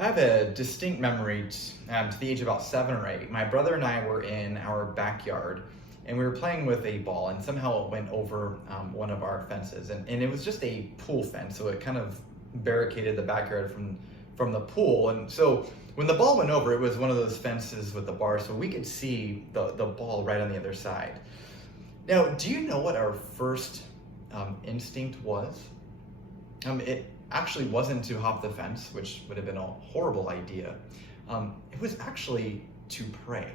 I have a distinct memory to the age of about 7 or 8. My brother and I were in our backyard and we were playing with a ball, and somehow it went over one of our fences. And it was just a pool fence, so it kind of barricaded the backyard from the pool. And so when the ball went over, it was one of those fences with the bar, so we could see the ball right on the other side. Now, do you know what our first instinct was? It actually wasn't to hop the fence, which would have been a horrible idea. It was actually to pray.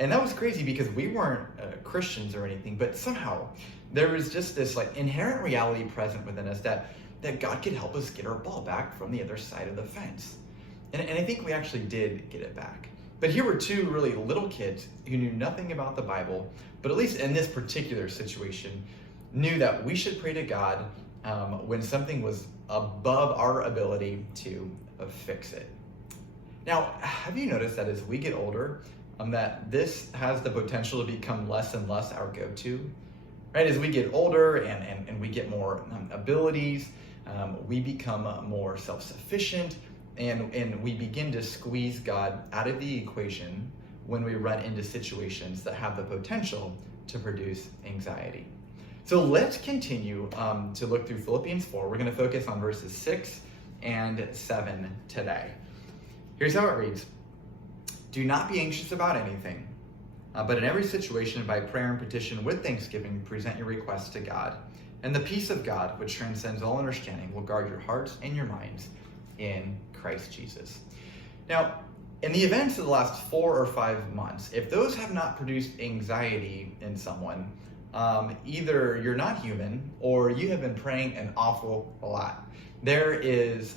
And that was crazy because we weren't Christians or anything, but somehow there was just this like inherent reality present within us that God could help us get our ball back from the other side of the fence. And I think we actually did get it back. But here were two really little kids who knew nothing about the Bible, but at least in this particular situation, knew that we should pray to God when something was above our ability to fix it. Now, have you noticed that as we get older, that this has the potential to become less and less our go-to? Right? As we get older and we get more abilities, we become more self-sufficient, and we begin to squeeze God out of the equation when we run into situations that have the potential to produce anxiety. So let's continue to look through Philippians 4. We're going to focus on verses 6 and 7 today. Here's how it reads. Do not be anxious about anything, but in every situation, by prayer and petition with thanksgiving, present your requests to God. And the peace of God, which transcends all understanding, will guard your hearts and your minds in Christ Jesus. Now, in the events of the last 4 or 5 months, if those have not produced anxiety in someone, either you're not human or you have been praying an awful lot. There is,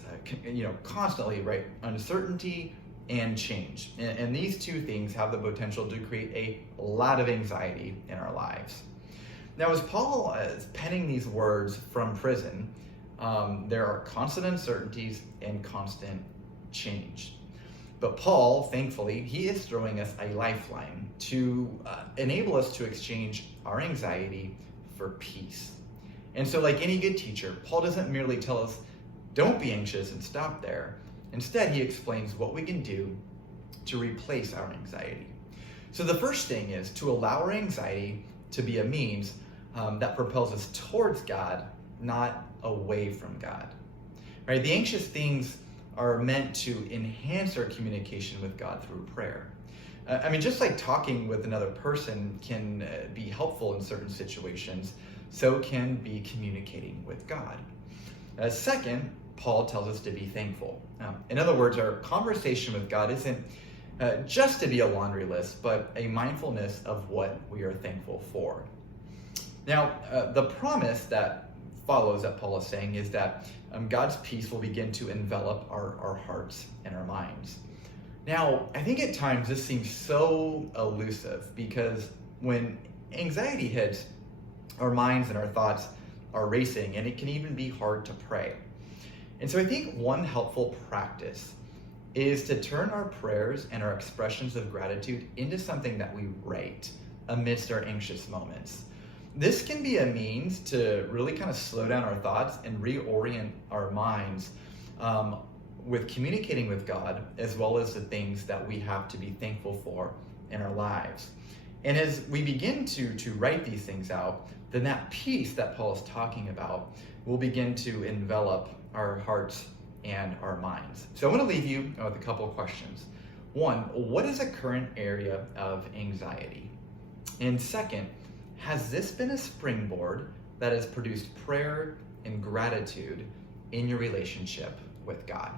constantly, right, uncertainty and change. And these two things have the potential to create a lot of anxiety in our lives. Now, as Paul is penning these words from prison, there are constant uncertainties and constant change. But Paul, thankfully, he is throwing us a lifeline to enable us to exchange our anxiety for peace. And so, like any good teacher, Paul doesn't merely tell us, don't be anxious and stop there. Instead, he explains what we can do to replace our anxiety. So the first thing is to allow our anxiety to be a means that propels us towards God, not away from God. Right? The anxious things are meant to enhance our communication with God through prayer. Just like talking with another person can be helpful in certain situations, so can be communicating with God. Second, Paul tells us to be thankful. In other words, our conversation with God isn't just to be a laundry list, but a mindfulness of what we are thankful for. Now, the promise that follows that Paul is saying is that God's peace will begin to envelop our hearts and our minds. Now, I think at times this seems so elusive because when anxiety hits, our minds and our thoughts are racing, and it can even be hard to pray. And so I think one helpful practice is to turn our prayers and our expressions of gratitude into something that we write amidst our anxious moments. This can be a means to really kind of slow down our thoughts and reorient our minds with communicating with God, as well as the things that we have to be thankful for in our lives. And as we begin to write these things out, then that peace that Paul is talking about will begin to envelop our hearts and our minds. So I want to leave you with a couple of questions. One, what is a current area of anxiety? And second, has this been a springboard that has produced prayer and gratitude in your relationship with God?